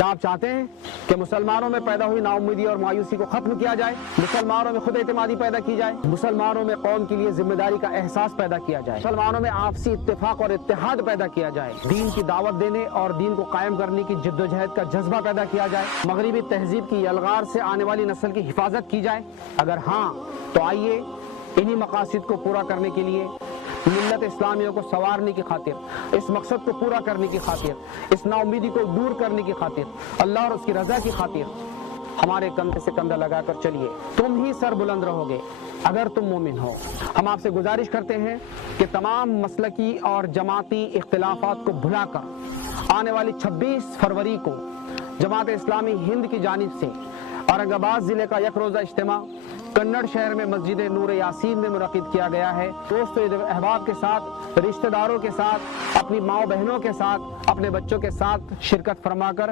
کیا آپ چاہتے ہیں کہ مسلمانوں میں پیدا ہوئی ناامیدی اور مایوسی کو ختم کیا جائے، مسلمانوں میں خود اعتمادی پیدا کی جائے، مسلمانوں میں قوم کے لیے ذمہ داری کا احساس پیدا کیا جائے، مسلمانوں میں آپسی اتفاق اور اتحاد پیدا کیا جائے، دین کی دعوت دینے اور دین کو قائم کرنے کی جد و جہد کا جذبہ پیدا کیا جائے، مغربی تہذیب کی یلغار سے آنے والی نسل کی حفاظت کی جائے؟ اگر ہاں تو آئیے انہی مقاصد کو پورا کرنے کے لیے، ملت اسلامیہ کو سنوارنے کی خاطر، اس مقصد کو پورا کرنے کی خاطر، اس نا امیدی کو دور کرنے کی خاطر، اللہ اور اس کی رضا کی خاطر ہمارے کندھے سے کندھا لگا کر چلیے۔ تم ہی سر بلند رہو گے اگر تم مومن ہو۔ ہم آپ سے گزارش کرتے ہیں کہ تمام مسلکی اور جماعتی اختلافات کو بھلا کر آنے والی 26 فروری کو جماعت اسلامی ہند کی جانب سے اورنگ آباد ضلع کا یک روزہ اجتماع کنڑ شہر میں مسجد نور یاسین میں منعقد کیا گیا ہے۔ دوستو احباب کے ساتھ، رشتہ داروں کے ساتھ، اپنی ماؤں بہنوں کے ساتھ، اپنے بچوں کے ساتھ شرکت فرما کر